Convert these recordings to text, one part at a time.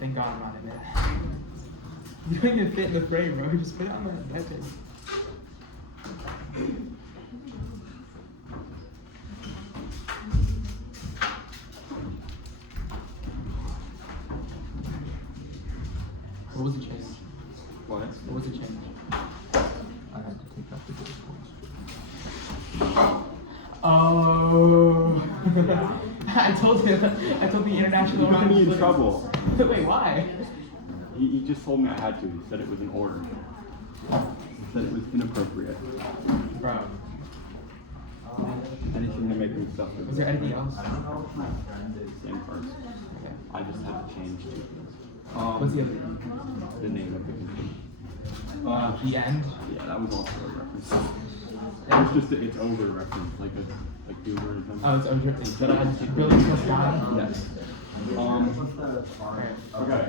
Thank God I'm not in it. You don't even fit in the frame, bro. Just put it on the bed. What was the change? What? What was the change? I had to take out the base points. Oh. I told the international. You got me in trouble. Wait, why? He just told me I had to. He said it was in order. He said it was inappropriate. Bro. Anything to make me suffer. Was there anything else? Same cards. Okay. I just had to change it. What's the other? The name of the company. The end? Yeah, that was also a reference. It's just it's over reference, like Uber or something. Oh, it's over. But I had to really press down. Yes. Okay.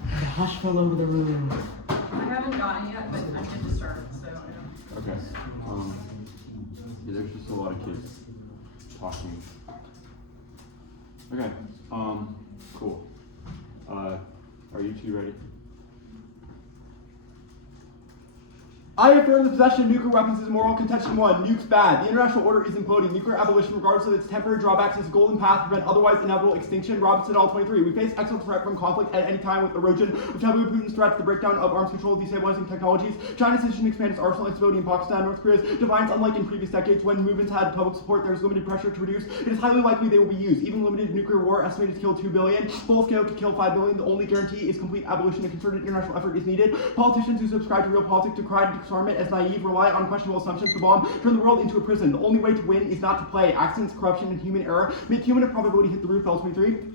The hush fell over the room. I haven't gotten it yet, but I'm going to start, so I don't. Okay. Yeah, there's just a lot of kids talking. Okay. Cool. Are you two ready? I affirm the possession of nuclear weapons is immoral. Contention 1. Nukes bad. The international order is imploding. Nuclear abolition, regardless of its temporary drawbacks, is a golden path to prevent otherwise inevitable extinction. Robinson all 23. We face excellent threat from conflict at any time with erosion of taboo. Putin's threat to the breakdown of arms control, destabilizing technologies. China's decision to expand its arsenal and stability in Pakistan. North Korea's defiance, unlike in previous decades when movements had public support, there is limited pressure to reduce. It is highly likely they will be used. Even limited nuclear war, estimated to kill 2 billion. Full scale could kill 5 billion. The only guarantee is complete abolition. A concerted international effort is needed. Politicians who subscribe to real politics decry disarmament as naive, rely on questionable assumptions to bomb, turn the world into a prison. The only way to win is not to play. Accidents, corruption, and human error make cumulative probability hit the roof. L23.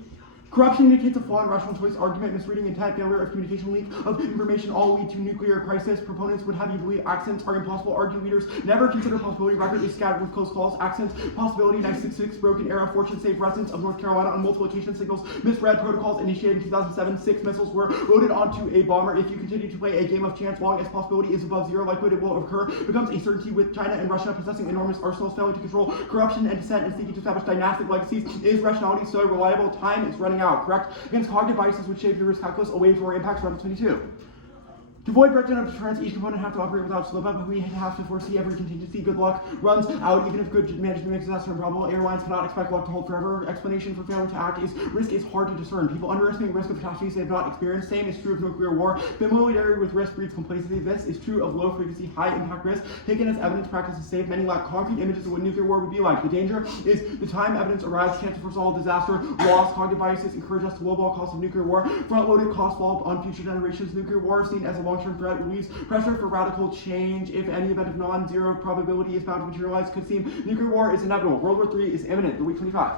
Corruption indicates a flaw in rational choice, argument, misreading, intent, failure of communication, leak of information, all lead to nuclear crisis. Proponents would have you believe accidents are impossible. Argue leaders never consider possibility. Record is scattered with close calls. Accidents, possibility, 966, broken era, fortune saved residents of North Carolina on multiple occasions. Signals, misread protocols initiated in 2007. 6 missiles were loaded onto a bomber. If you continue to play a game of chance, long as possibility is above zero, likelihood it will occur becomes a certainty. With China and Russia possessing enormous arsenals, failing to control corruption and dissent, and seeking to establish dynastic legacies, is rationality so reliable? Time is running out. Correct? Against cognitive biases which shape your risk calculus away from our impacts. Round 22. To avoid breakdown of deterrence, each component have to operate without slip up, but we have to foresee every contingency. Good luck runs out, even if good management makes disaster improbable. Airlines cannot expect luck to hold forever. Explanation for failing to act is risk is hard to discern. People underestimate risk of catastrophes they have not experienced. Same is true of nuclear war. Familiarity with risk breeds complacency. This is true of low frequency, high impact risk. Taken as evidence, practice is safe. Many lack concrete images of what nuclear war would be like. The danger is the time evidence arrives, chance to foresaw disaster, loss. Cognitive biases encourage us to lowball costs of nuclear war. Front-loaded costs fall on future generations. Nuclear war, seen as a long-term threat, relieves pressure for radical change. If any event of non-zero probability is bound to materialize, could seem nuclear war is inevitable. World War III is imminent. The week 25.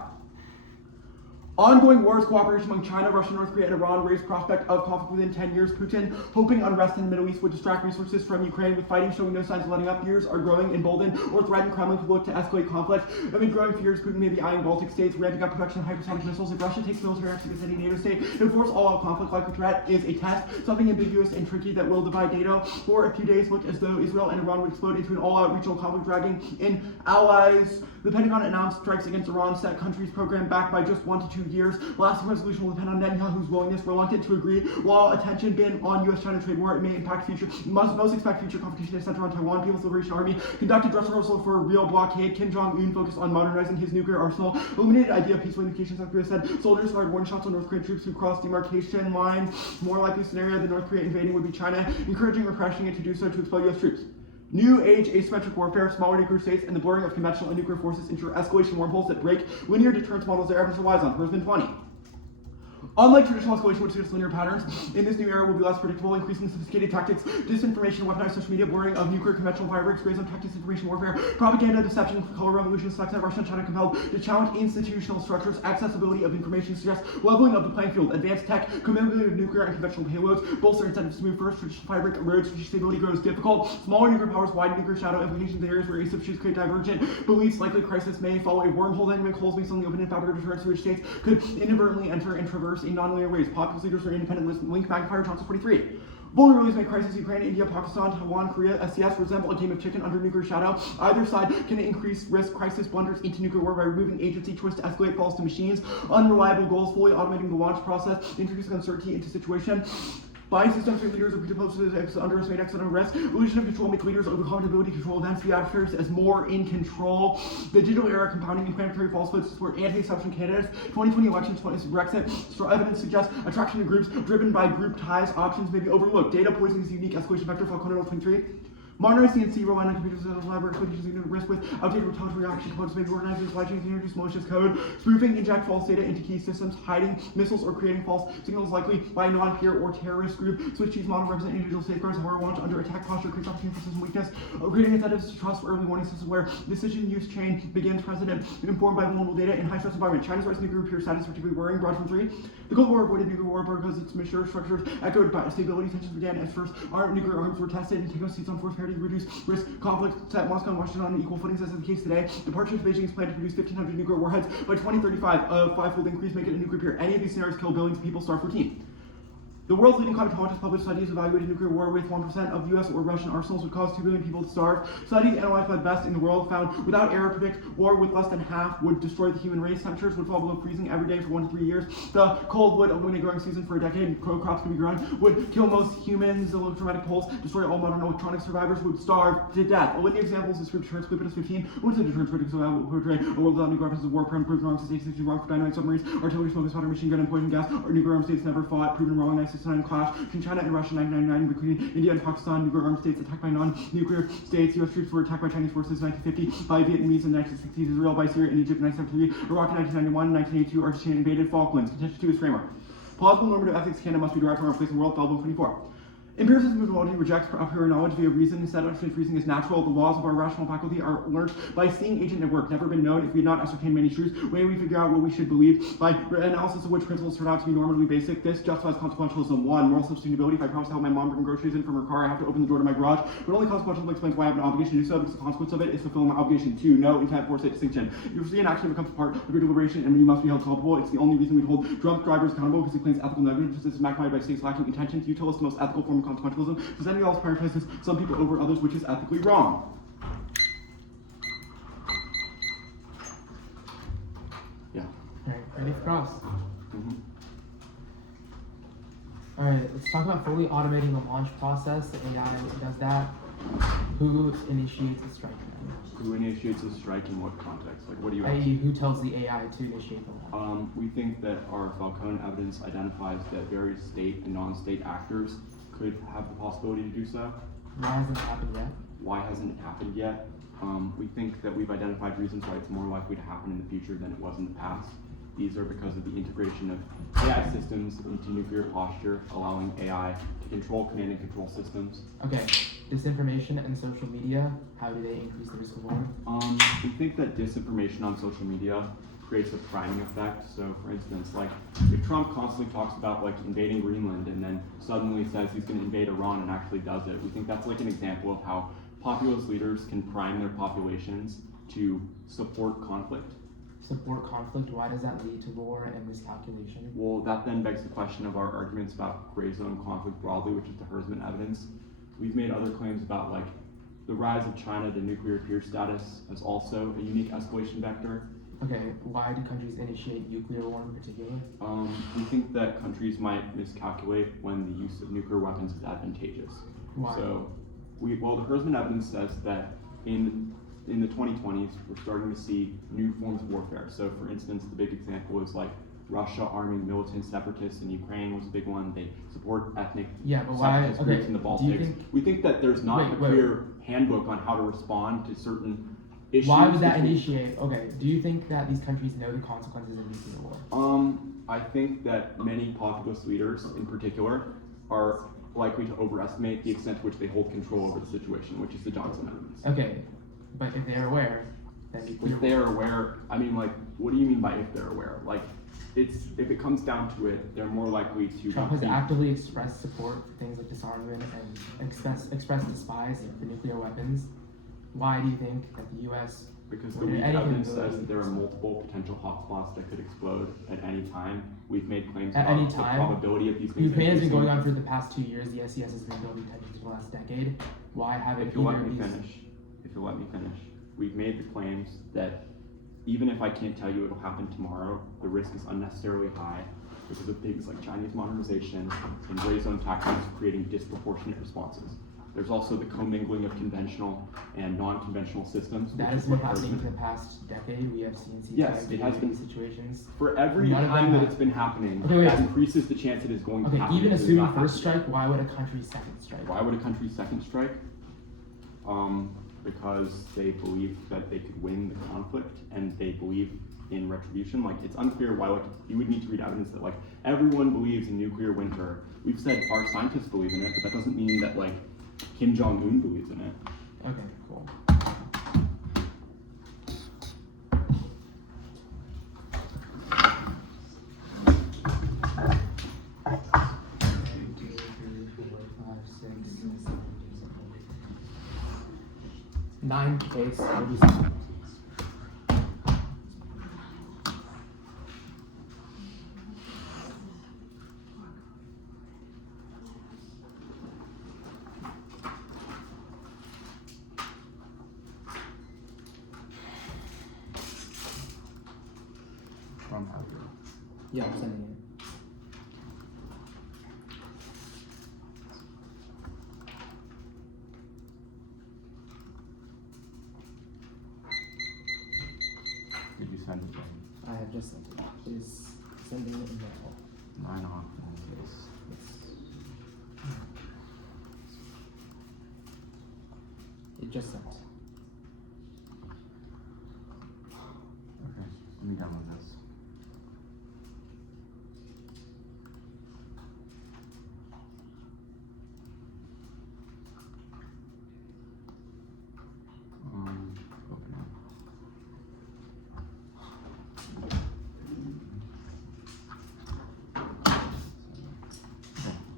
Ongoing wars, cooperation among China, Russia, North Korea, and Iran raise prospect of conflict within 10 years. Putin, hoping unrest in the Middle East would distract resources from Ukraine, with fighting showing no signs of letting up. Fears are growing, emboldened, or threaten Kremlin to look to escalate conflict. Amid growing fears, Putin may be eyeing Baltic states, ramping up production of hypersonic missiles. If Russia takes military action against any NATO state, enforce all-out conflict like the threat is a test, something ambiguous and tricky that will divide NATO. For a few days, looked as though Israel and Iran would explode into an all-out regional conflict, dragging in allies. The Pentagon announced strikes against Iran set country's program back by just 1 to 2 years. Lasting resolution will depend on Netanyahu's willingness, reluctant to agree. While attention been on U.S.-China trade war, it may impact future. Most expect future competition to center on Taiwan. People's Liberation Army conducted dress rehearsal for a real blockade. Kim Jong-un focused on modernizing his nuclear arsenal. Illuminated idea of peaceful indication. South Korea said soldiers fired warning shots on North Korean troops who crossed demarcation lines. More likely scenario than North Korea invading would be China, encouraging or pressuring it to do so to expel U.S. troops. New age asymmetric warfare, smaller nuclear states, and the blurring of conventional and nuclear forces ensure escalation wormholes that break linear deterrence models that evidence relies on. Hersman 20. Unlike traditional escalation, which suits linear patterns, in this new era will be less predictable, increasingly sophisticated tactics, disinformation, weaponized social media, blurring of nuclear conventional fireworks, grays on tactics, information warfare, propaganda, deception, color revolution, selective Russia and China compelled to challenge institutional structures, accessibility of information suggests leveling of the playing field, advanced tech, commitment of nuclear and conventional payloads, bolster incentives to move first, traditional firework erodes, strategic stability grows difficult, smaller nuclear powers widen nuclear shadow, implications in areas where asymmetries create divergent beliefs, likely crisis may follow a wormhole dynamic, holes based on the open and fabric of deterrence to which states could inadvertently enter and traverse in non-linear ways. Populist leaders or independent link magnifier Johnson 43. Vulnerabilities make crisis Ukraine, India, Pakistan, Taiwan, Korea, SCS resemble a game of chicken under nuclear shadow. Either side can increase risk crisis blunders into nuclear war by removing agency choice to escalate falls to machines, unreliable goals, fully automating the launch process, introducing uncertainty into situation. Bias systems make leaders of presupposes underestimate external risk. Illusion of control make leaders overcome ability to control events, the adversaries as more in control. The digital era compounding inflammatory falsehoods to support anti-establishment candidates. 2020 elections, Brexit, evidence suggests attraction to groups driven by group ties. Options may be overlooked. Data poisoning is a unique escalation vector for Coralynn 23. Modernize CNC, relying on computers as a library, expectations of risk with outdated retaliatory reaction components may be organized in supply chains, introduce malicious code, spoofing, inject false data into key systems, hiding missiles or creating false signals likely by a non-peer or terrorist group. Switch cheese model represent individual safeguards, however, launch under attack posture creates opportunity for system weakness, creating incentives to trust early warning systems where decision use chain begins precedent informed by vulnerable data in high stress environment. China's rise nuclear peer status particularly worrying. Broad from 3. The Cold War avoided nuclear war because its mature structures echoed by stability. Tensions began as first nuclear arms were tested and taken seats on force parity, reduce risk conflict, set Moscow and Washington on equal footings as is the case today. Departure to Beijing's plan to produce 1,500 nuclear warheads by 2035, a five-fold increase, make it a nuclear peer. Any of these scenarios kill billions of people, starve for team. The world's leading climatologists published studies evaluating nuclear war with 1% of US or Russian arsenals would cause 2 billion people to starve. Studies analyzed by the best in the world found without error predict war with less than half would destroy the human race. Temperatures would fall below freezing every day for 1 to 3 years. The cold would eliminate growing season for a decade. Crow crops could be grown. Would kill most humans. The dramatic polls destroy all modern electronic survivors. Would starve to death. A litany of examples is deterrence. Rebuttal 15. What's the deterrence critics portray a world without nuclear weapons of war? Proven wrong. 66 wrong for dynamite submarines. Artillery, smoke, powder, machine gun, and poison gas. Or nuclear armed states never fought. Proven wrong. 1969 clash between China and Russia, 1999, between India and Pakistan, nuclear armed states attacked by non-nuclear states. U.S. troops were attacked by Chinese forces in 1950, by Vietnamese in the 1960s, Israel by Syria and Egypt in 1973, Iraq in 1991, 1982, Argentina invaded Falklands. Contention 2 is framework. Plausible normative ethics canon must be derived from our place in the world, Falcon 24. Empiricism methodology rejects a priori knowledge via reason. Instead, understanding freezing is natural. The laws of our rational faculty are learned by seeing agent at work. Never been known if we had not ascertained many truths. Way we figure out what we should believe by analysis of which principles turn out to be normatively basic. This justifies consequentialism. 1. Moral sustainability. If I promise to help my mom bring groceries in from her car, I have to open the door to my garage. But only consequentialism explains why I have an obligation to do so, because the consequence of it is fulfilling my obligation. 2. No intent, foresight, distinction. If you see an action becomes part of your deliberation and you must be held culpable, it's the only reason we hold drunk drivers accountable, because it claims ethical negligence is magnified by states lacking intentions. You tell us the most ethical form of consequentialism. Any else prioritizes some people over others, which is ethically wrong. Yeah. Alright, ready for cross. Alright, let's talk about fully automating the launch process. The AI does that. Who initiates a strike? Who initiates a strike in what context? Like, what do you i.e., who tells the AI to initiate the launch? We think that our Falcone evidence identifies that various state and non-state actors could have the possibility to do so. Why hasn't it happened yet? Why hasn't it happened yet? We think that we've identified reasons why it's more likely to happen in the future than it was in the past. These are because of the integration of AI systems into nuclear posture, allowing AI to control command and control systems. Okay, disinformation and social media, how do they increase the risk of war? We think that disinformation on social media creates a priming effect. So for instance, like if Trump constantly talks about like invading Greenland and then suddenly says he's going to invade Iran and actually does it, we think that's like an example of how populist leaders can prime their populations to support conflict. Support conflict, why does that lead to war and miscalculation? Well, that then begs the question of our arguments about gray zone conflict broadly, which is the Hersman evidence. We've made other claims about like the rise of China to nuclear peer status as also a unique escalation vector. Okay, why do countries initiate nuclear war in particular? We think that countries might miscalculate when the use of nuclear weapons is advantageous. Why? So, the Hersman evidence says that in the 2020s, we're starting to see new forms of warfare. So, for instance, the big example is like Russia arming militant separatists in Ukraine was a big one. They support ethnic separatist groups in the Baltics. We think that there's not a clear handbook on how to respond to certain issues. Why would that initiate? Okay, do you think that these countries know the consequences of nuclear war? I think that many populist leaders, in particular, are likely to overestimate the extent to which they hold control over the situation, which is the Johnson evidence. Okay, but if they're aware, then nuclear if they are aware, I mean, like, what do you mean by if they're aware? Like, if it comes down to it, they're more likely to. Trump has actively expressed support for things like disarmament and expressed despise for nuclear weapons. Why do you think that the U.S. Because the would weak any evidence capability- says that there are multiple potential hotspots that could explode at any time. We've made claims At about any the time? probability of these things Ukraine has been increasing. going on for the past 2 years. The SES has been building technically for the last decade. Why haven't If you'll either let of me these? finish. If you'll let me finish. We've made the claims that even if I can't tell you it'll happen tomorrow, the risk is unnecessarily high because of things like Chinese modernization and gray zone tactics creating disproportionate responses. There's also the commingling of conventional and non-conventional systems. That which has is been what happening Earthman- for the past decade. We have seen Yes, it has been. situations. For every None of time them that have- it's been happening, Okay, wait. that increases the chance it is going to Okay, happen. even It is assuming not first happening. strike, why would a country second strike? Why would a country second strike? Because they believe that they could win the conflict and they believe in retribution. Like, it's unclear why, like, you would need to read evidence that, like, everyone believes in nuclear winter. We've said our scientists believe in it, but that doesn't mean that, like, Kim Jong-un believes in it. Okay, cool. Nine case. From Harvard. Yeah, I'm sending it. Did you send it? I have just sent it. Please send me an email. Nine off. It just sent. Okay, let me download this. Open it.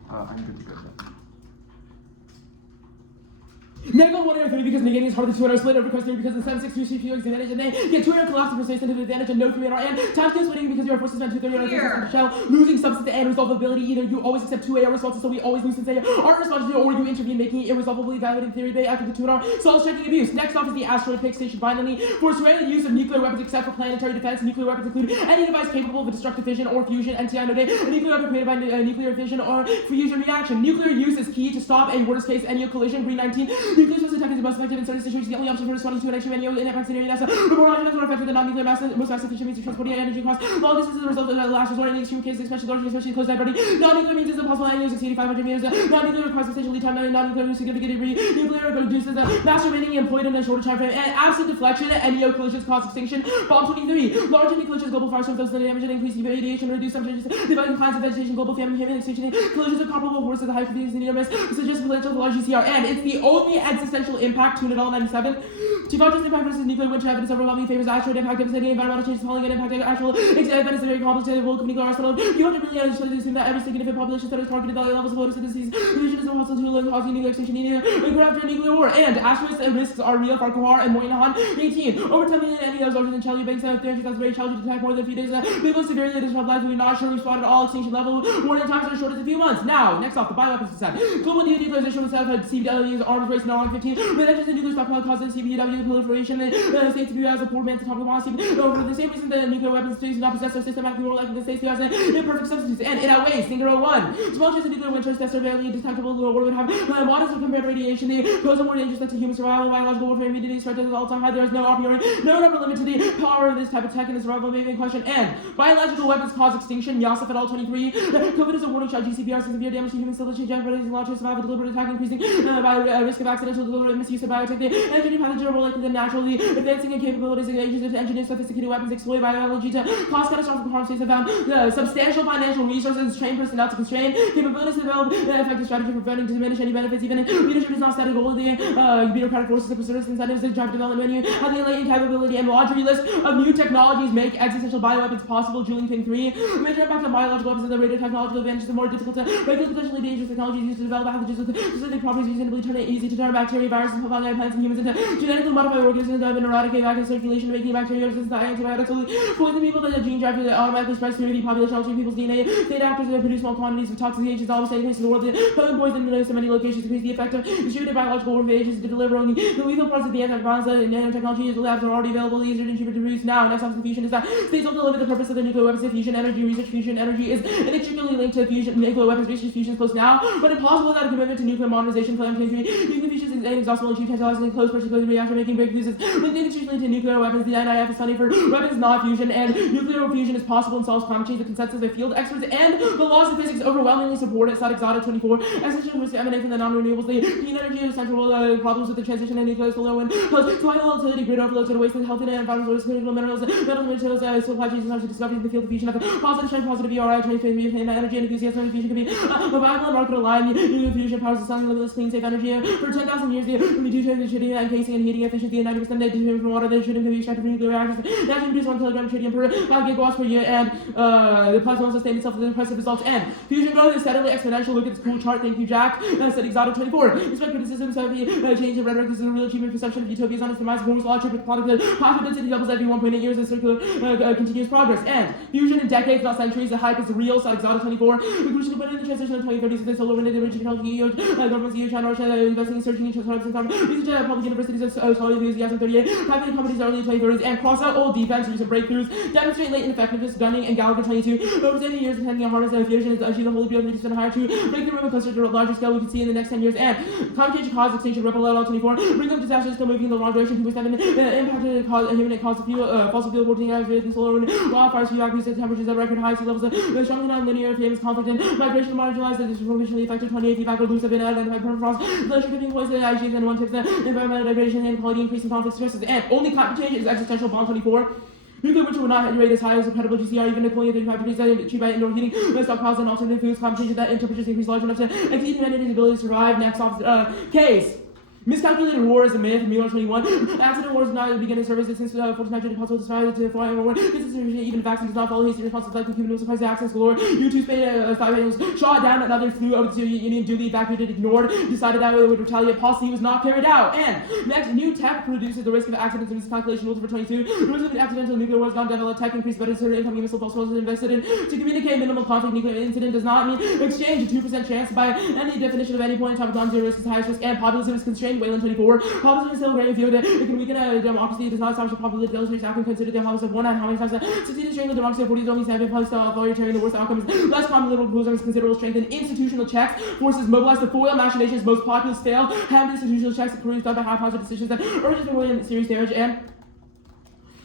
Okay, I'm good to go then. Negative 1 3 because negating is harder than 2 hours split over course 3 because the 762 CPU is advantage and they get 2 hour collapse and persistent to the advantage and no 3 hour and time scale splitting because your forces spend 230 hours on shell losing substance and resolvability. Either you always accept 2 AR responses so we always lose since they aren't responsive or you intervene making it irresolvably valid in theory bay after the 2 hour solid striking abuse. Next off is the asteroid pick station finally for surveillance use of nuclear weapons except for planetary defense. Nuclear weapons include any device capable of a destructive fission or fusion, NTI node, a nuclear weapon created by nuclear fission or fusion reaction. Nuclear use is key to stop a worst case NEO collision. Green 19. Nuclear supposed to attack is the most effective in certain situations. The only option for responding to an extreme NEO in impact scenario NASA. Report on more effective than non-nuclear most mass efficient means of transporting energy across long distances as a result of the last resort in extreme cases, especially close diverting. Non-nuclear means it's impossible NEOs exceeding 500 meters. Non-nuclear requires substantial lead time. Non-nuclear significant degree. Nuclear reduces the mass remaining employed in a shorter time frame. And absent deflection, NEO collisions cause extinction. Bomb 23. Large NEO collisions, global fire storms, those damage and increased radiation, reduce temperatures, dividing plants of vegetation, global famine, human extinction, collisions of comparable forces at the high frequency near miss, suggest potential for large GCR. And it's the only existential impact tuned at all 97. To contrast impact versus nuclear winter evidence overwhelmingly favors asteroid impact, devastating environmental changes, falling and impact actual events very complicated volcanic nuclear arsenal. You don't really understand to assume that every significant population that is targeted value levels of photosynthesis, emission is a hostile tool and causing nuclear extinction in after nuclear war. And asteroids and risks are real for Kohar and Moynihan. 18. Over 10 million NEOs larger than Charlie Banks have 300,000 very challenging to attack more than a few days. People severely disrupt life. We're not sure we spotted all extinction level. Warning times are as short as a few months. Now, next off, the bioweapons descent. Global denuclearization with self CBW's arms race now on 15. Reductions in nuclear stockpile causing CBW proliferation. The states view as a poor man's top of the policy. For the same reason that nuclear weapons do not possess a systematic rule like the states view as an imperfect substitutes. And it outweighs Stinger 01. Small chance of nuclear winters that are barely detectable in the world would have modest compared to radiation. They pose a more dangerous threat to human survival. Biological warfare immediately threat is all time high. There is no a priori, no upper limit to the power of this type of tech and the survival may be in question. And biological weapons cause extinction. Yosef et al. 23. COVID is a warning shot. GCPR says severe damage to human civilization, jeopardizing launch of survival, deliberate attack, increasing by risk of accidental deliberate misuse of biotech. The engineering pathogen are more likely than naturally advancing in capabilities and agents to engineer sophisticated weapons, exploit biology to cause catastrophic harm. States have found substantial financial resources, trained personnel to constrain capabilities to develop an effective strategy for preventing to diminish any benefits. Even leadership is not static goal of the bureaucratic forces of persistence incentives that drive development menu, have the latent capability and laundry list of new technologies make existential bioweapons possible. Julian King 3. The major impact on biological weapons and the radiotechnological advantages are more difficult to regulate potentially dangerous technologies used to develop pathogens with specific properties reasonably turn it easy to turn bacteria, virus, viruses, fungi, plants, and humans into genetically modified organisms that have been eradicated back in circulation, making bacteria resistant to antibiotics, poison people that gene drive that automatically spreads through the population, altering people's DNA. State actors that produce small quantities of toxic agents all the same places in the world. Potent poison in so many locations decrease the effect of distributed biological warfare agents to deliver only the lethal parts of the antivirals and nanotechnology. The labs are already available, easier and cheaper to produce now. Next option fusion is that states also limit the purpose of their nuclear weapons to fusion energy research. Fusion energy is inextricably linked to fusion nuclear weapons research. Fusion is close now, but impossible without a commitment to nuclear modernization. Plan 23. Nuclear fusion is inexhaustible and cheap tantalizing and close pressure reactor making breakthroughs is linked inextricably to nuclear weapons. The NIF is funding for weapons not fusion, and nuclear fusion is possible and solves climate change. The consensus of field experts and the laws of physics overwhelmingly support it. Exotic 24. Extinction risk emanate from the non-renewables. The clean energy is central problems with the transition and nuclear solar wind. Plus, high volatility, grid overload to the waste and health and environmental critical minerals, materials, supply chains, and discoveries in the field of fusion. Positive trend, positive ERI, 2023, energy and enthusiasm and fusion can be a viable and market aligned. Nuclear fusion powers the sun, limitless, clean, safe energy. For 10,000 years, the tritium, the tritium, and casing and heating efficiency, and 90% they tritium from water. The tritium can be extracted from nuclear reactors. Naturally produce 1 kilogram tritium per 5 gigawatts per year, and the plasma will sustain itself with impressive results. And fusion growth is steadily exponential. Look at this cool chart. Thank you, Jack. Said Exotic 24. Despite criticisms of the change of rhetoric, this is a real achievement. Perception of utopias on its demise. Boom's law trip with product plasma density doubles every 1.8 years as circular continuous progress. And fusion in decades, not centuries. The hype is real. Said Exotic 24. The crucial component in the transition of the 2030s is the solar wind, the rich technology, governments, EU, China, Russia, investing, searching, startups, and startups. Research at public universities of solid enthusiasm 38. Private companies early 2030s and cross out old defense, recent breakthroughs, demonstrate latent effectiveness, Gunning and Gallagher 22. Over 10 years, depending on harness and fusion, is achieve the holy field, 50% higher to break the room and closer to a larger scale we can see in the next 10 years. And climate change cause extinction, ripple out on 24. Bring up disasters, still moving in the wrong direction. 2.7 impact cause human cause of fuel, fossil fuel, 14 hours, solar wind, wildfires, few active temperatures at record highs, sea levels, strongly non-linear, famous conflict, and migration marginalized, and disproportionately affected. 28 feedback loops have been identified permafrost, glacier tipping points, IGs, and 1 tips, environmental degradation, and quality increasing conflict stresses. And only climate change is existential. Bond 24. Nuclear winter would not rate as high as a credible GCR, even if only at 35 degrees achieved by indoor heating. Stockpiles and alternative foods, climate change that temperatures increase large enough to exceed humanity's ability to survive. Next off case. Miscalculated war is a myth. Mueller 21. Accident wars not begin in service since force nitrogen impossible to survive to fly war. This is even vaccine does not follow hasty responses like the human will surprise the access galore. U-2 Spain was shot down. Another flew over the Soviet Union, duly evacuated, ignored, decided that it would retaliate. Policy was not carried out. And next, new tech produces the risk of accidents and miscalculation rules for 22. The risk of an accidental nuclear war is gone developed. Tech increased better certain income missile pulse was invested in to communicate minimal conflict. Nuclear incident does not mean exchange. A 2% chance by any definition of any point in time. Non-zero risk is the highest risk. And populism is constrained. Wayland 24. Populism is still a great field. It can weaken a democracy. It does not establish a popular delegates. I can consider the office of 1 and how many times succeeded strength of democracy of 40 only 7 plus authoritarian. The worst outcome is less common liberal populism is considerable strength in institutional checks. Forces mobilized to foil machinations. Most populous fail. Have institutional checks. The careers done by haphazard decisions that urges the willing serious damage. And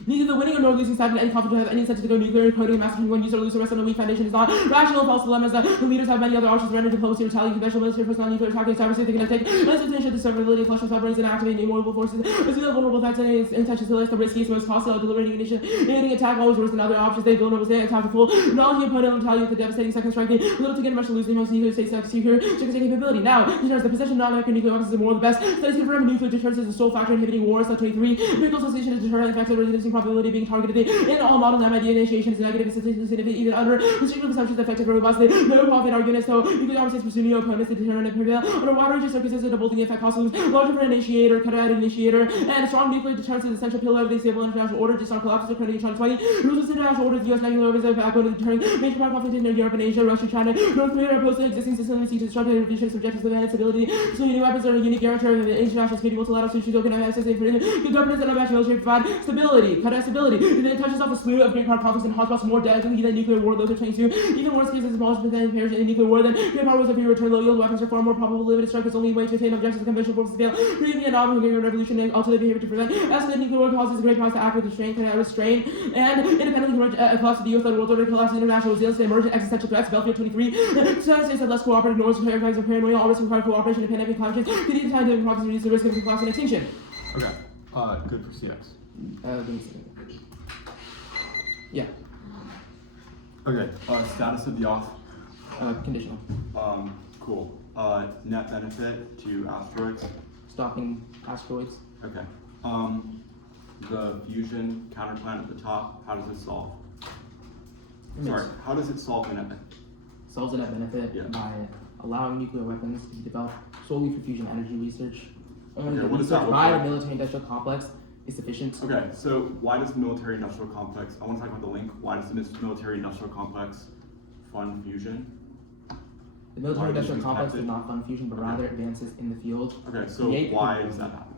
neither the winning or losing side in any conflict will have any incentive to go nuclear, coding, massacring one user, lose the rest of the weak foundation is not rational. False dilemmas that the leaders have many other options to render diplomacy, retaliate, conventional military personnel, nuclear attack, cyberspace. They can take less attention to survivability, flush submarines, and activate immortal forces. Assume vulnerable threats and intentions to less the riskiest, most hostile, deliberate igniting attack always worse than other options. They vulnerable state attack with full knowledge of opponent and retaliate with the devastating second strike. Little to get much to lose the most nuclear state secure capability. Now, deterrence the possession of non-American nuclear weapons is more the best. Studies confirm nuclear deterrence is the sole factor inhibiting wars. 23. Critical association is deterrent effective reducing probability of being targeted. In all model MID initiation is negative and significant even under restrictive assumptions effective very robustly. No profit arguments, so nuclear arms pursue new opponents to determine and prevail. On a wide range of circumstances, a bolting effect costs larger for initiator, cut out initiator, and strong nuclear deterrence is an essential pillar of the stable international order. Disarm collapses occurring in 2020. Rules of international order, the U.S. nuclear weapons are backbone of deterring major power conflict in Europe and Asia, Russia, China, North Korea are opposed to existing systems seek to disrupt and reduce objectives of stability. So new weapons are a unique guarantor of international security will allow us to token access to good governance and unmatched military provide stability, cut out stability. And then it touches off a slew of great power conflicts and hotspots more deadly than nuclear war. Those are 22. Even worse cases, smallest percentage perish in nuclear war than great power was if you return low yield weapons are far more probable. Limited strike is the only way to attain objectives of conventional forces fail. Pre-Vietnam, Hungarian Revolution, and alter the behavior to prevent. As the nuclear war causes a great price to act with restraint, and independently collapse of the U.S. world order, collapse of international resilience to emergent existential threats. Belfield 23. The United States have less cooperative norms with territories of paranoia. Always require cooperation and pandemic climate change. To the time to progress reduce the risk of collapse and extinction. Okay. Good for CX. Yeah. Okay. Status of the off. Conditional. Cool. Net benefit to asteroids. Stopping asteroids. Okay. The fusion counterplan at the top. How does it solve? Sorry. How does it solve the net benefit? Solves a net benefit by allowing nuclear weapons to be developed solely for fusion energy research. Only Okay, the what does that research look by like? the military-industrial complex is sufficient. Okay, so why does the military-industrial complex, I want to talk about the link, why does the military-industrial complex fund fusion? The military-industrial Why complex is it does not fund fusion, but Okay. rather advances in the field. Okay, so create why capability. does that happen?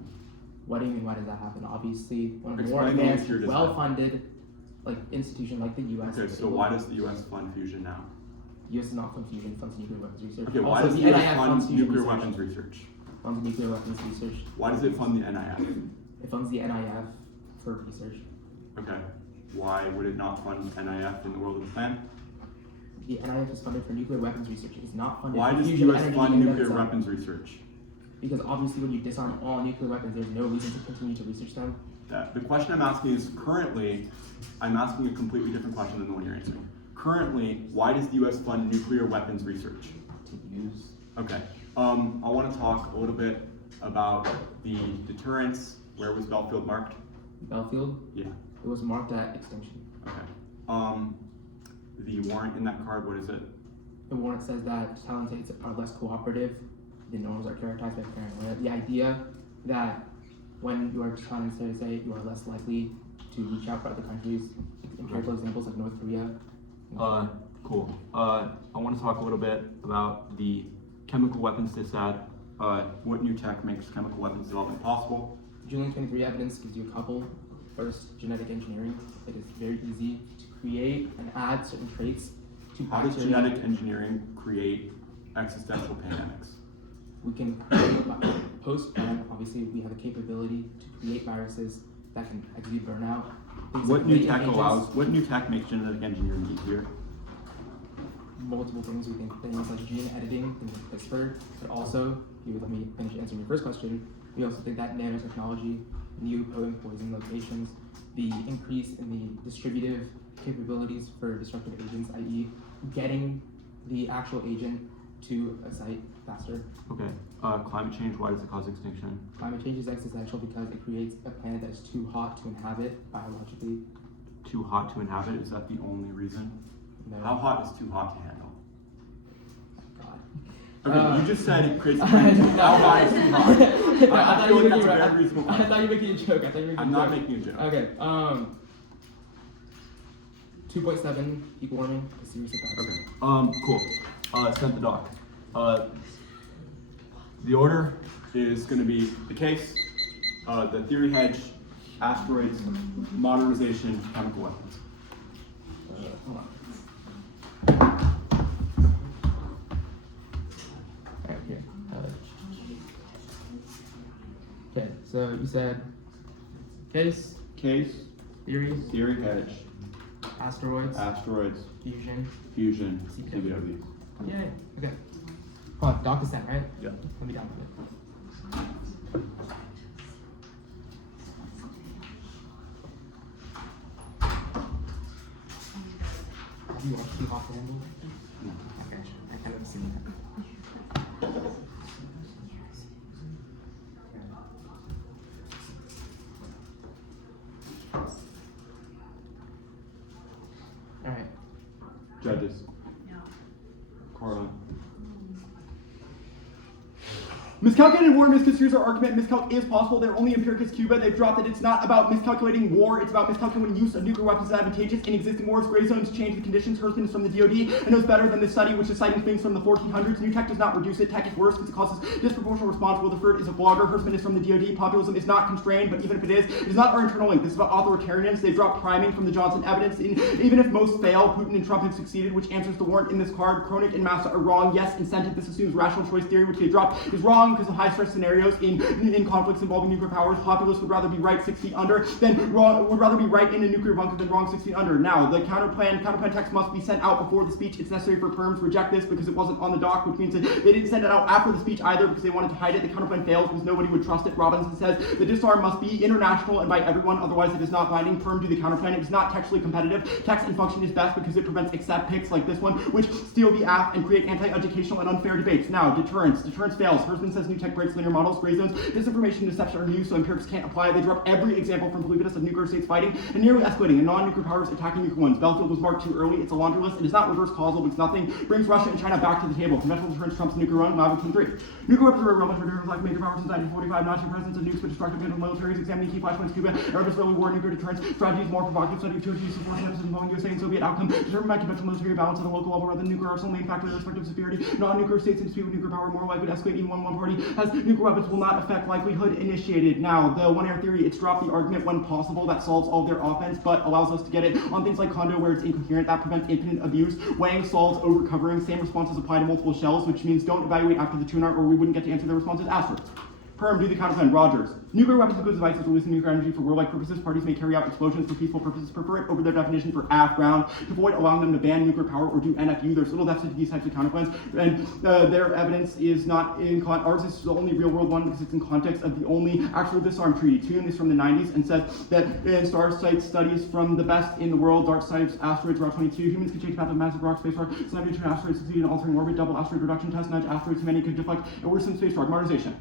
What do you mean, why does that happen? Obviously, one of the more Explain the link advanced, here, does that- well-funded institution like the U.S. Okay, is so able- why does the US fund fusion now? U.S. does not fund fusion, it funds nuclear weapons research. Okay, why Also, does the NIF US funds fund fusion nuclear research. weapons research? Funds nuclear weapons research. Why does it fund the NIF? It funds the NIF for research. Okay, why would it not fund NIF in the world of the plan? The NIF is funded for nuclear weapons research. It is not funded Why for does the fusion US energy fund in and of nuclear itself. weapons research? Because obviously, when you disarm all nuclear weapons, there's no reason to continue to research them. The question I'm asking is currently, I'm asking a completely different question than the one you're answering. Currently, why does the US fund nuclear weapons research? To use. Okay, I want to talk a little bit about the deterrence. Where was Belfield marked? Belfield, Yeah, it was marked at extinction. okay. The warrant in that card, what is it? The warrant says that Talon states are less cooperative. The norms are characterized by paranoia. The idea that when you are trying to say you are less likely to reach out for other countries, empirical examples like North Korea. Cool. I want to talk a little bit about the chemical weapons dissad. What new tech makes chemical weapons development possible? Julian 23 evidence gives you a couple. First, genetic engineering. It is very easy to create and add certain traits to How does bacteria. genetic engineering create existential pandemics? We can create, post-ban, obviously, we have the capability to create viruses that can exude burnout. Things What like new radiant tech agents, allows? What new tech makes genetic engineering easier? multiple things. We think things like gene editing, things like CRISPR, but also, if you would let me finish answering your first question, we also think that nanotechnology, new potent poison locations, the increase in the distributive capabilities for destructive agents, i.e. getting the actual agent to a site faster. Okay. Climate change, why does it cause extinction? Climate change is existential because it creates a planet that is too hot to inhabit biologically. Too hot to inhabit, is that the only reason? No. How hot is too hot to handle? God. Okay, you just said it creates. How hot is too hot? I feel like that's a very reasonable I question. thought you were making a joke. I'm not making a joke. Okay. 2.7 peak warming is serious impacts. Okay. Cool. Sent the doc. The order is going to be the case, the theory hedge, asteroids, modernization, chemical weapons. Hold on. Alright, here. Okay, so you said case, Case, theory, theory hedge, asteroids, asteroids, fusion. fusion, CW. CW. Yay. Okay. Hold on, doc is sent, right? Yeah. Let me down with it. Have you watched Too Hot to Handle? No. Okay, I haven't seen that. Alright. Judges. No. Coralynn. Miscalculated war misconstrues our argument. Miscalc is possible. They're only empiricus cuba. They've dropped it. It's not about miscalculating war. It's about miscalculating use of nuclear weapons is advantageous in existing wars. Gray zones change the conditions. Hersman is from the DoD and knows better than this study, which is citing things from the 1400s. New tech does not reduce it. Tech is worse because it causes disproportional response. Williford is a blogger. Hersman is from the DoD. Populism is not constrained, but even if it is not our internal link. This is about authoritarians. They've dropped priming from the Johnson evidence. Even if most fail, Putin and Trump have succeeded, which answers the warrant in this card. Kronik and Massa are wrong. Yes, incentive. This assumes rational choice theory, which they dropped, is wrong because of high stress scenarios in conflicts involving nuclear powers. Populists would rather be right 6 feet under than wrong, would rather be right in a nuclear bunker than wrong 6 feet under. Now, the counterplan text must be sent out before the speech. It's necessary for perms. Reject this because it wasn't on the doc, which means that they didn't send it out after the speech either because they wanted to hide it. The counterplan fails because nobody would trust it. Robinson says the disarm must be international and by everyone, otherwise it is not binding. Perm do the counterplan. It is not textually competitive. Text and function is best because it prevents accept picks like this one, which steal the app and create anti-educational and unfair debates. Now, deterrence. Deterrence fails. Hersman says says new tech breaks linear models, gray zones. Disinformation and deception are new, so empirics can't apply. They drop every example from Polybius of nuclear states fighting and nearly escalating, and non-nuclear powers attacking nuclear ones. Battlefield was marked too early. It's a laundry list. It is not reverse causal because nothing brings Russia and China back to the table. Conventional deterrence trumps nuclear run. Lab 3. Nuclear weapons were relevant for like major powers since 1945. Nazi presence of nukes for destructive mental militaries, examining key flashpoints, Cuba, Arab Israeli war, nuclear deterrence strategies, more provocative study of two use of force emphasis involving USA and Soviet outcome, determined by conventional military balance at the local level rather than nuclear arsenal, main factor of respective superiority. Non-nuclear states in dispute with nuclear power more likely to escalate. Even one party has nuclear weapons will not affect likelihood initiated. Now, the one air theory, it's dropped the argument when possible that solves all their offense, but allows us to get it on things like condo where it's incoherent. That prevents infinite abuse. Weighing solves over covering. Same responses apply to multiple shells, which means don't evaluate after the tuner or we wouldn't get to answer the responses. Asteroids. Perm, do the counterplan. Rogers. Nuclear weapons include devices releasing nuclear energy for warlike purposes. Parties may carry out explosions for peaceful purposes. Prefer it over their definition for AF ground to avoid allowing them to ban nuclear power or do NFU. There's little deficit to these types of counterplans, and their evidence is not in ours is the only real world one because it's in context of the only actual disarm treaty. Tune is from the 90s and says that in star site studies from the best in the world, dark sites, asteroids, Route 22, humans can change the path of massive rock, space rock, sniping to asteroids, succeed in altering orbit, double asteroid reduction test, nudge asteroids, humanity could deflect a worsened space rock. Modernization.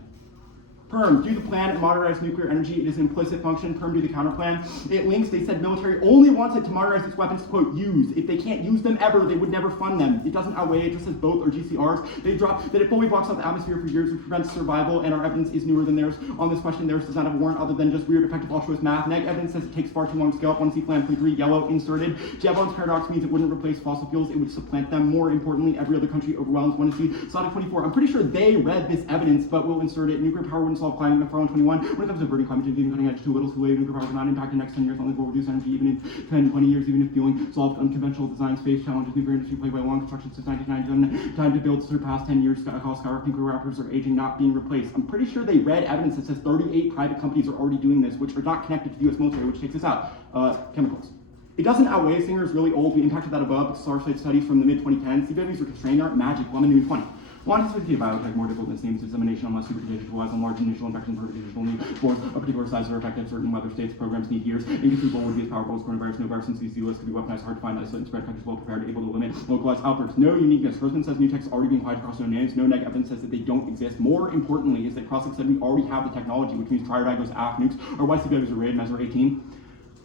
Perm, do the plan and modernize nuclear energy. It is an implicit function. Perm, do the counterplan. It links, they said military only wants it to modernize its weapons to, quote, use. If they can't use them ever, they would never fund them. It doesn't outweigh, it just says both or GCRs. They drop that it fully blocks out the atmosphere for years, which prevents survival, and our evidence is newer than theirs. On this question, theirs does not have a warrant other than just weird effective altruist math. Neg evidence says it takes far too long to scale up. Want to see Plan 3, yellow, inserted. Jevons paradox means it wouldn't replace fossil fuels, it would supplant them. More importantly, every other country overwhelms. Want to see Sonic 24. I'm pretty sure they read this evidence, but we'll insert it. Nuclear power wouldn't solve climate for 21. When it comes to averting climate change, even cutting edge too little, too late, nuclear power will not impact the next 10 years, only will reduce energy even in 10, 20 years, even if fueling solved unconventional design space challenges. Nuclear industry played by long construction since 1997. Time to build surpassed 10 years. Cost skyrocketing. Nuclear reactors are aging, not being replaced. I'm pretty sure they read evidence that says 38 private companies are already doing this, which are not connected to the US military, which takes us out. Chemicals. It doesn't outweigh Singer is really old. We impacted that above. Star site studies from the mid-2010s. CWs are constrained. They aren't magic. Lemon Noon 20. Quantitative biotech more difficult than it seems. Dissemination unless super digitalized on large initial infections for digital need for a particular size or effective. Certain weather states programs need years. Inconceivable would be as powerful as coronavirus. No virus and CC list could be weaponized, hard to find, isolate, and spread. Countries well prepared, able to limit localized outbreaks. No uniqueness. Hersman says new techs already being applied across known names. No neg evidence says that they don't exist. More importantly is that Crossix said we already have the technology, which means triad goes AF nukes or YCWs are raid, Mesmer 18.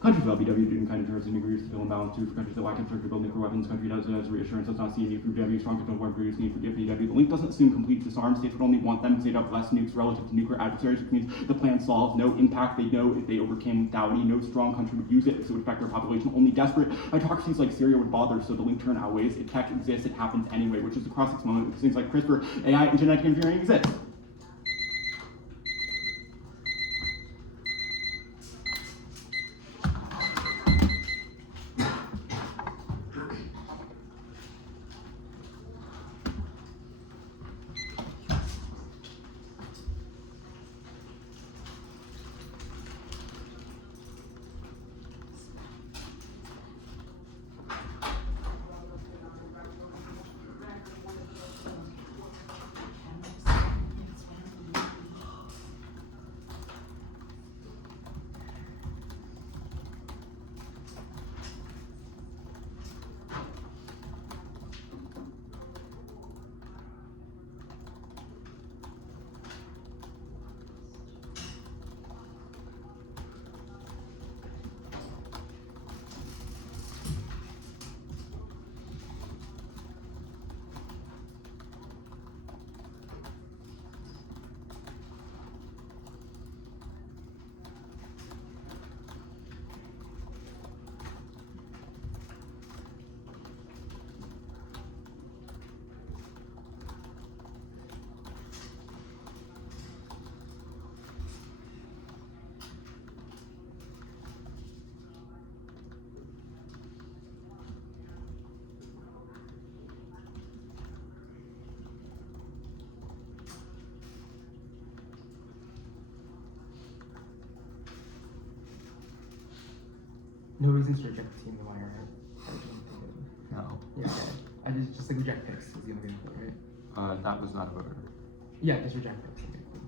Countries of LBW doing kind of terms of nuclear use to fill imbalance too. For countries that lack infrastructure to build nuclear weapons, country does as reassurance does not see a need for W, strong control for previous need for PW. The link doesn't assume complete disarm. States would only want them because they'd have less nukes relative to nuclear adversaries, which means the plan solves no impact. They know if they overcame lethality, no strong country would use it because it would affect their population. Only desperate autocracies like Syria would bother, so the link turn outweighs. If tech exists, it happens anyway, which is the Crossix moment because things like CRISPR, AI, and genetic engineering exist. No reasons to reject Team the Wire, right? No. Yeah, okay. I just like reject picks is the only thing, right? That was not a voter. Yeah, just reject picks. Okay, cool.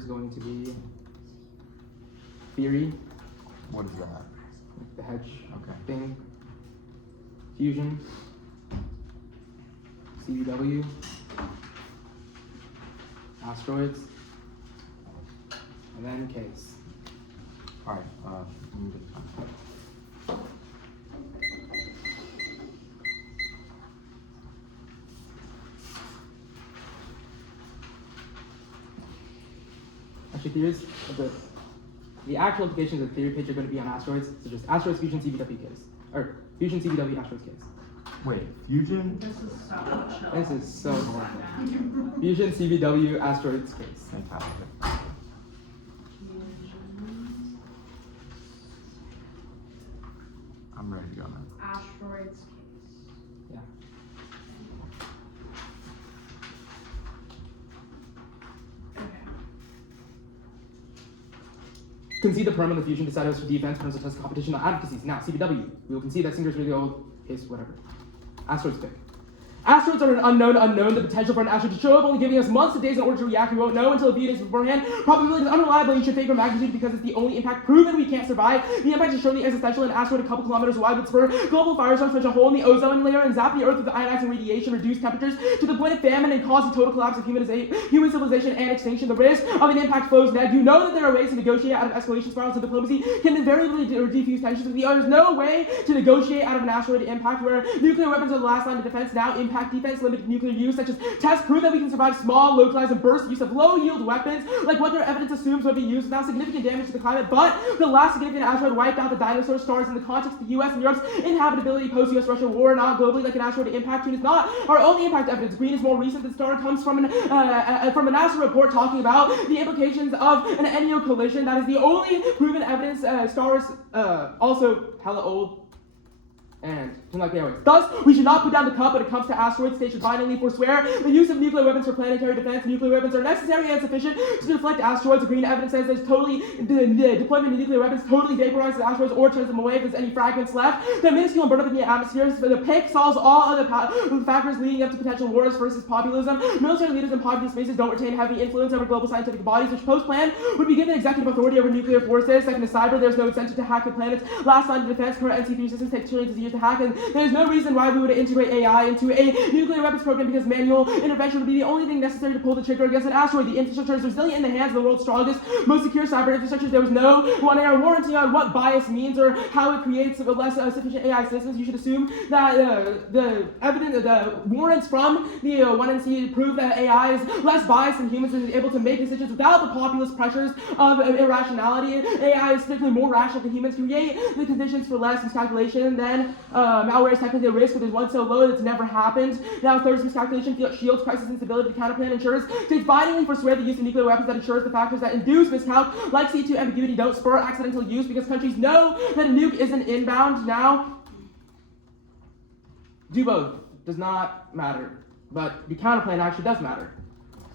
is going to be theory, What is that? like the hedge Okay. thing, fusion, CBW, asteroids, and then case. All right. Let me get Actually, theories of the actual implications of the theory page are going to be on asteroids, so just asteroids, fusion, CBW case, or fusion, CBW, asteroids case. Wait, fusion? This is so much. This is so boring. Fusion, CBW, asteroids case. Fantastic. I'm ready to go now. Asteroids case. Yeah. Okay. Concede the perm on the fusion deciders for defense, terms of test competition, not advocacies. Now, CBW. We will concede that Singer's really old case, whatever. Asteroids pick. Asteroids are an unknown. The potential for an asteroid to show up only giving us months to days in order to react. We won't know until a few days beforehand. Probability is unreliable. You should favor magnitude because it's the only impact proven we can't survive. The impact is surely existential. An asteroid a couple kilometers wide would spur global firestorms, punch a hole in the ozone layer, and zap the Earth with ionizing radiation, reduce temperatures to the point of famine, and cause the total collapse of human civilization and extinction. The risk of an impact flows net. You know that there are ways to negotiate out of escalation spirals, and diplomacy can invariably defuse tensions. There's no way to negotiate out of an asteroid impact where nuclear weapons are the last line of defense. Now, impact defense, limited nuclear use, such as tests prove that we can survive small, localized, and burst use of low-yield weapons, like what their evidence assumes would be used without significant damage to the climate. But the last significant asteroid wiped out the dinosaur stars in the context of the U.S. and Europe's inhabitability post-U.S.-Russia war, not globally like an asteroid impact. Tune is not our only impact evidence. Green is more recent. The star comes from an NASA report talking about the implications of an NEO collision. That is the only proven evidence. Stars also hella old. And like they always. Thus, we should not put down the cup when it comes to asteroids. They should finally forswear the use of nuclear weapons for planetary defense. Nuclear weapons are necessary and sufficient to deflect asteroids. The green evidence says there's the deployment of nuclear weapons totally vaporizes asteroids or turns them away if there's any fragments left. They're minuscule and burn up in the atmosphere. So the pick solves all other factors leading up to potential wars versus populism. Military leaders in populous spaces don't retain heavy influence over global scientific bodies, which post-plan would be given executive authority over nuclear forces. Second to cyber, there's no incentive to hack the planet's last line of defense. Current NC3 systems take trillions of years to hack, and there's no reason why we would integrate AI into a nuclear weapons program because manual intervention would be the only thing necessary to pull the trigger against an asteroid. The infrastructure is resilient in the hands of the world's strongest, most secure cyber infrastructure. There was no one-year warranty on what bias means or how it creates less sufficient AI systems. You should assume that the warrants from the 1NC prove that AI is less biased than humans and is able to make decisions without the populist pressures of irrationality. AI is strictly more rational than humans. Create the conditions for less miscalculation than malware is technically a risk, but there's one so low that's never happened. Now, third miscalculation shields crisis instability. The counterplan ensures states bindingly forswear the use of nuclear weapons that ensures the factors that induce miscalc, like C2 ambiguity, don't spur accidental use because countries know that a nuke isn't inbound. Now, do both. Does not matter. But the counterplan actually does matter.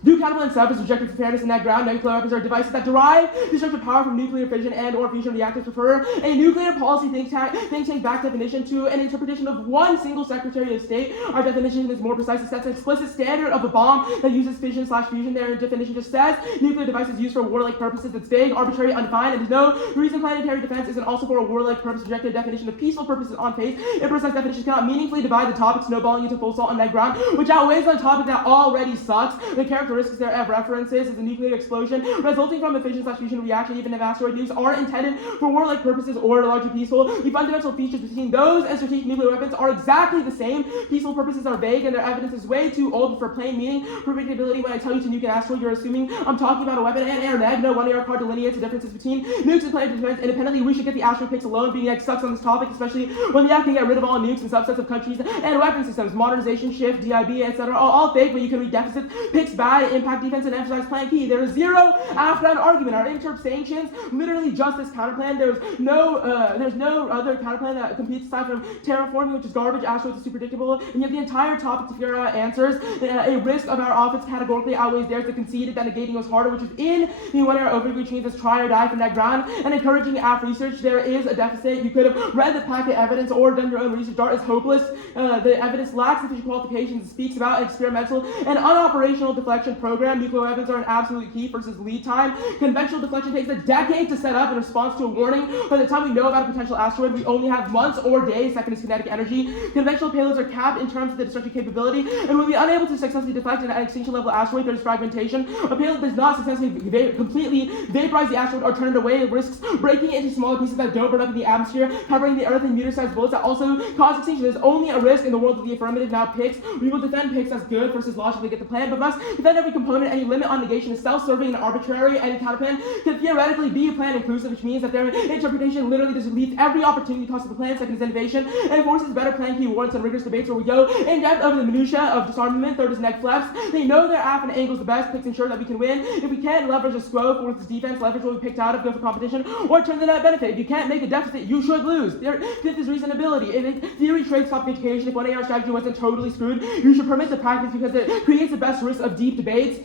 Do counterplan itself is rejected for fairness in that ground. Nuclear weapons are devices that derive destructive power from nuclear fission and or fusion reactors. Prefer a nuclear policy think tank back definition to an interpretation of one single Secretary of State. Our definition is more precise. It sets an explicit standard of a bomb that uses fission/fusion. Their definition just says nuclear devices used for warlike purposes. It's vague, arbitrary, undefined, and there's no reason planetary defense isn't also for a warlike purpose. Rejected definition of peaceful purposes on pace. Imprecise definitions cannot meaningfully divide the topic, snowballing into full salt on that ground, which outweighs the topic that already sucks. The characteristics there have references is a nuclear explosion resulting from a fission/fusion reaction, even if asteroid nukes are intended for warlike purposes or largely peaceful. The fundamental features between those and strategic nuclear weapons are exactly the same. Peaceful purposes are vague, and their evidence is way too old for plain meaning. Predictability, when I tell you to nuke an asteroid, you're assuming I'm talking about a weapon and air neg. No one-year card delineates the differences between nukes and planetary defense independently. We should get the asteroid picks alone. Being X sucks on this topic, especially when the act can get rid of all nukes and subsets of countries and weapon systems. Modernization, shift, DIB, etc. all fake, but you can read deficits, picks bad, impact defense, and emphasize plan P. There is zero after an argument. Our interp sanctions literally just this counterplan. There's no other counterplan that competes aside from terraforming, which is garbage. Asteroids is too predictable, and yet the entire topic to figure out answers. A risk of our offense categorically outweighs theirs. The conceded that negating was harder, which is in the one-year overview change as try or die from that ground. And encouraging app research, there is a deficit. You could have read the packet evidence or done your own research. DART is hopeless. The evidence lacks sufficient qualifications. It speaks about experimental and unoperational deflection deflection program, nuclear weapons are an absolute key versus lead time. Conventional deflection takes a decade to set up in response to a warning. By the time we know about a potential asteroid, we only have months or days. Second is kinetic energy. Conventional payloads are capped in terms of the destructive capability and will be unable to successfully deflect an extinction level asteroid. There's fragmentation. A payload does not successfully completely vaporize the asteroid or turn it away. It risks breaking it into smaller pieces that don't burn up in the atmosphere, covering the Earth in meter-sized bullets that also cause extinction. There's only a risk in the world of the affirmative. Now picks. We will defend picks as good versus logically get the plan, but must defend every component. Any limit on negation is self-serving and arbitrary. Any counterplan can theoretically be plan inclusive, which means that their interpretation literally just deletes every opportunity cost of the plan. Second is innovation, and forces better plan key warrants and rigorous debates where we go in depth over the minutia of disarmament. Third is neck flaps. They know their app and angles the best. Picks ensure that we can win. If we can't leverage a squo, fourth is defense. Leverage what we picked out of, go for competition, or turn the net benefit. If you can't make a deficit, you should lose. Fifth is reasonability. If theory traits top education, if 1 AR strategy wasn't totally screwed, you should permit the practice because it creates the best risk of deep debates.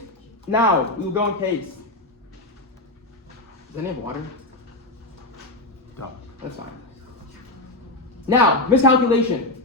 Now, we will go in case. Does any have water? No. That's fine. Now, miscalculation.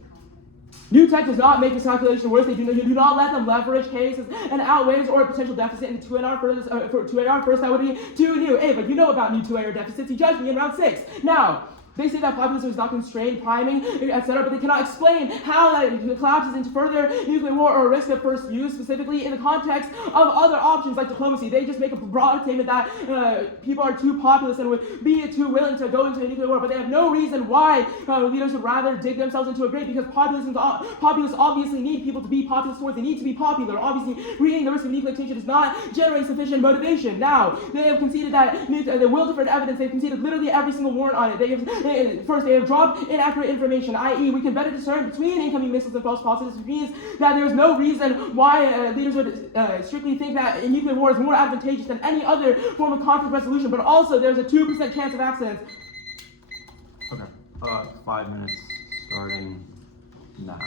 New tech does not make miscalculation worse. They do not let them leverage cases and outweighs or a potential deficit in 2AR first. For 2AR first, that would be 2 new. Hey, but you know about new 2AR deficits. You judged me in round 6. Now, they say that populism is not constrained priming, etc., but they cannot explain how that collapses into further nuclear war or a risk of first use, specifically in the context of other options like diplomacy. They just make a broad statement that people are too populist and would be too willing to go into a nuclear war, but they have no reason why leaders would rather dig themselves into a grave, because populists obviously need people to be populist towards. They need to be popular. Obviously, reading the risk of nuclear extinction does not generate sufficient motivation. Now, they have conceded that the will deferred evidence. They've conceded literally every single warrant on it. First, they have dropped inaccurate information, i.e., we can better discern between incoming missiles and false positives, which means that there is no reason why leaders would strictly think that a nuclear war is more advantageous than any other form of conflict resolution, but also there's a 2% chance of accidents. Okay. 5 minutes starting now.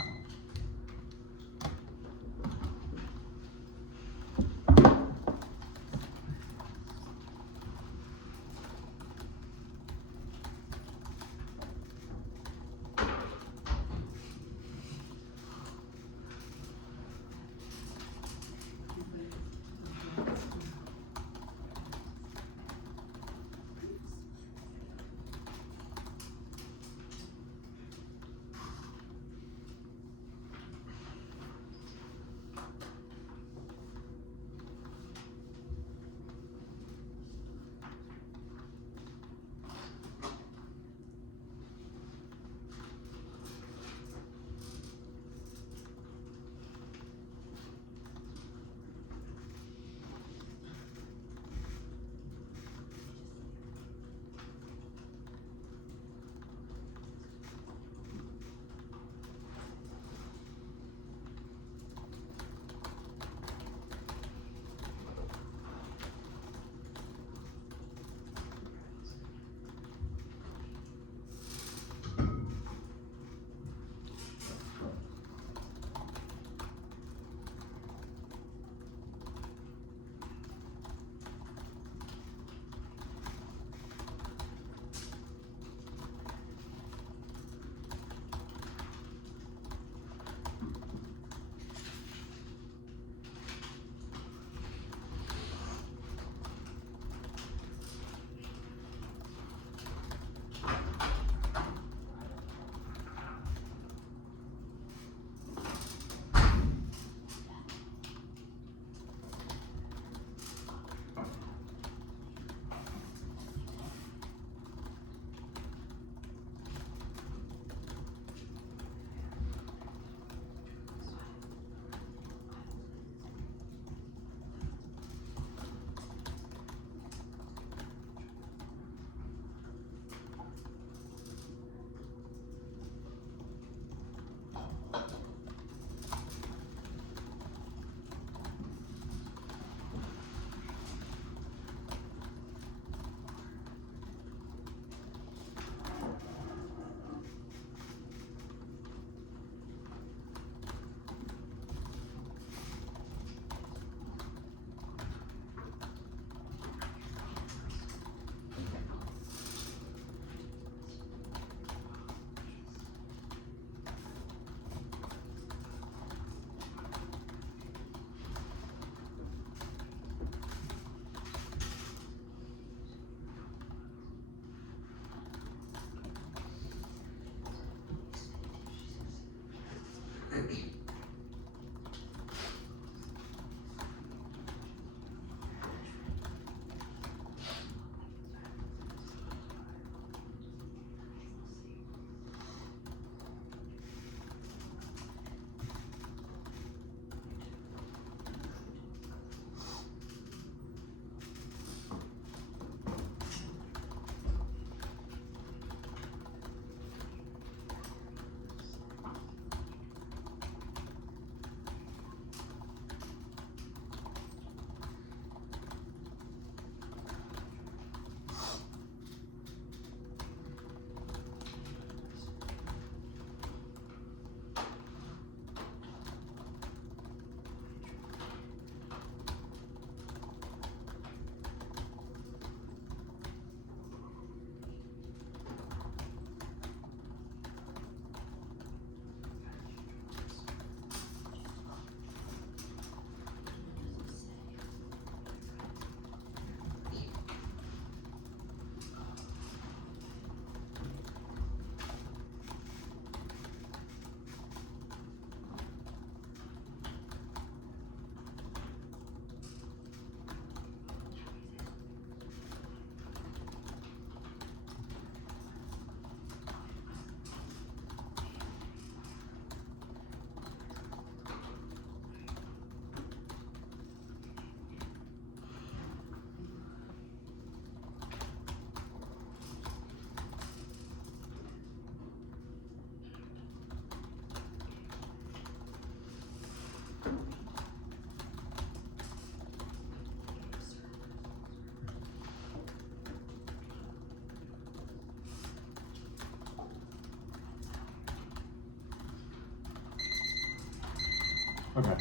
Okay.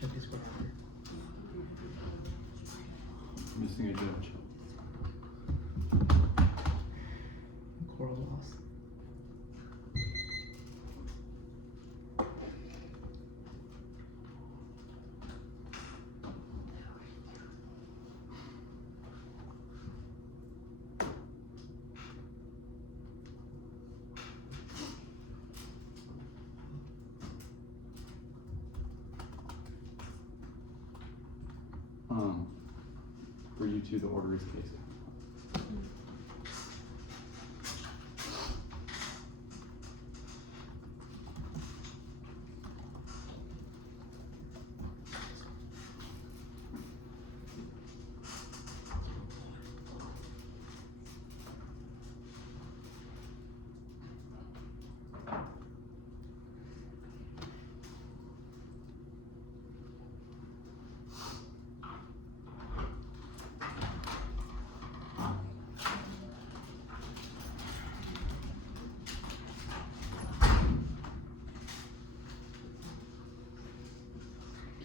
Check his work. Missing a judge. Coral loss. For you two, the order is case.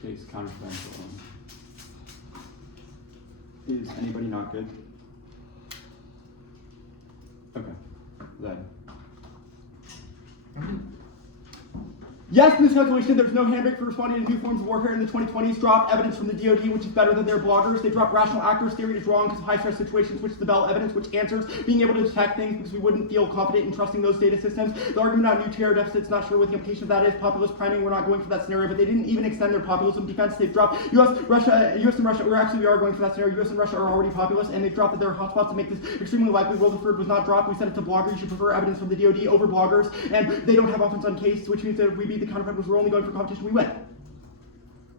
Case counterfactual. Is anybody not good? Okay. Then. Yes, miscalculation. There's no handbook for responding to new forms of warfare in the 2020s. Dropped evidence from the DoD, which is better than their bloggers. They dropped rational actors theory is wrong because of high stress situations, which is the Bell evidence, which answers being able to detect things because we wouldn't feel confident in trusting those data systems. The argument on new terror deficits, not sure what the implication of that is. Populist priming, we're not going for that scenario, but they didn't even extend their populism defense. They've dropped US and Russia, we are going for that scenario. US and Russia are already populist, and they've dropped that there are hotspots to make this extremely likely. Rutherford was not dropped. We sent it to bloggers. You should prefer evidence from the DoD over bloggers, and they don't have offense on case, which means that if we beat the counterfeit, we're only going for competition, we win.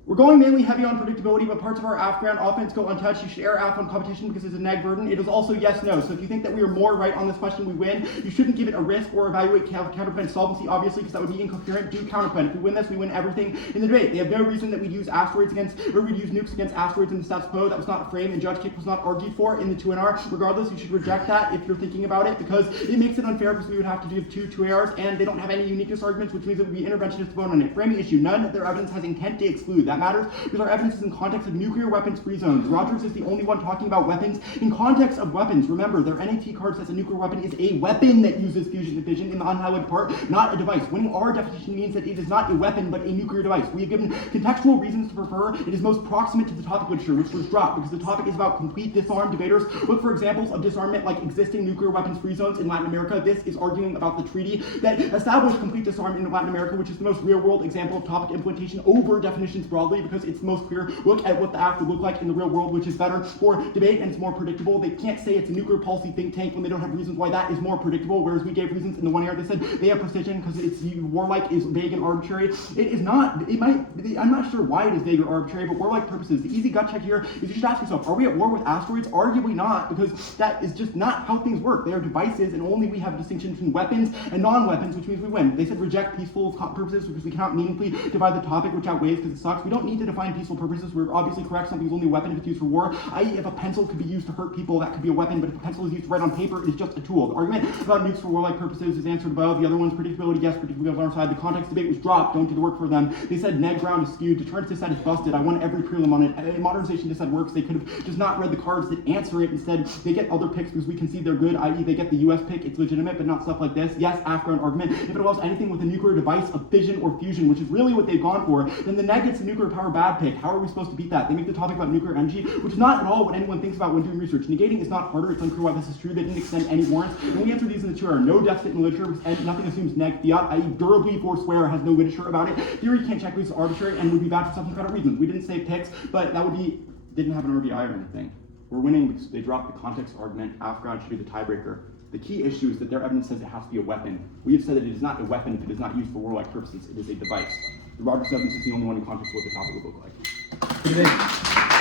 We're going mainly heavy on predictability, but parts of our Afghan offense go untouched. You should err AF on competition because it's a neg burden. It is also yes, no. So if you think that we are more right on this question, we win. You shouldn't give it a risk or evaluate counterpoint solvency, obviously, because that would be incoherent. Do counterpoint. If we win this, we win everything in the debate. They have no reason that we'd use asteroids against, or we'd use nukes against asteroids in the status quo. That was not a frame, and Judge Kick was not argued for in the 2NR. Regardless, you should reject that if you're thinking about it, because it makes it unfair because we would have to do two ARs, and they don't have any uniqueness arguments, which means it would be interventionist vote on it. Framing issue, none of their evidence has intent to exclude. That matters because our evidence is in context of nuclear weapons free zones. Rogers is the only one talking about weapons in context of weapons. Remember, their NAT card says a nuclear weapon is a weapon that uses fusion and fission in the unhighlighted part, not a device. Winning our definition means that it is not a weapon, but a nuclear device. We have given contextual reasons to prefer it is most proximate to the topic literature, which was dropped because the topic is about complete disarm. Debaters look for examples of disarmament like existing nuclear weapons free zones in Latin America. This is arguing about the treaty that established complete disarmament in Latin America, which is the most real-world example of topic implementation over definitions broadly because it's the most clear look at what the act would look like in the real world, which is better for debate and it's more predictable. They can't say it's a nuclear policy think tank when they don't have reasons why that is more predictable, whereas we gave reasons in the one here. They said they have precision because it's warlike is vague and arbitrary. It is not. It might. I'm not sure why it is vague or arbitrary, but warlike purposes. The easy gut check here is you should ask yourself, are we at war with asteroids? Arguably not, because that is just not how things work. They are devices, and only we have a distinction between weapons and non-weapons, which means we win. They said reject peaceful purposes because we cannot meaningfully divide the topic, which outweighs because it sucks. We don't need to define peaceful purposes. We're obviously correct. Something's only a weapon if it's used for war. I.e., if a pencil could be used to hurt people, that could be a weapon, but if a pencil is used to write on paper, it is just a tool. The argument about nukes for warlike purposes is answered above. The other one's predictability, yes, predictability on our side. The context debate was dropped. Don't do the work for them. They said neg ground is skewed. Deterrence dissent is busted. I won every prelim on it. Modernization dissent works. They could have just not read the cards that answer it. Instead, they get other picks because we concede they're good, i.e. they get the US pick. It's legitimate, but not stuff like this. Yes, Afghan argument. If it allows anything with a nuclear device of fission or fusion, which is really what they've gone for, then the neg gets the nuclear power bad pick. How are we supposed to beat that? They make the topic about nuclear energy, which is not at all what anyone thinks about when doing research. Negating is not harder. It's unclear why this is true. They didn't extend any warrants. And we answer these in the two are no deficit in literature because nothing assumes neg fiat, i.e. durably forswear has no literature about it. Theory can't check because it's arbitrary and would be bad for self-credit reasons. We didn't say picks, but that would be, didn't have an RBI or anything. We're winning because they dropped the context argument. Afghan should be the tiebreaker. The key issue is that their evidence says it has to be a weapon. We have said that it is not a weapon if it is not used for warlike purposes. It is a device. The Rogers evidence is the only one in context of what the topic would look like.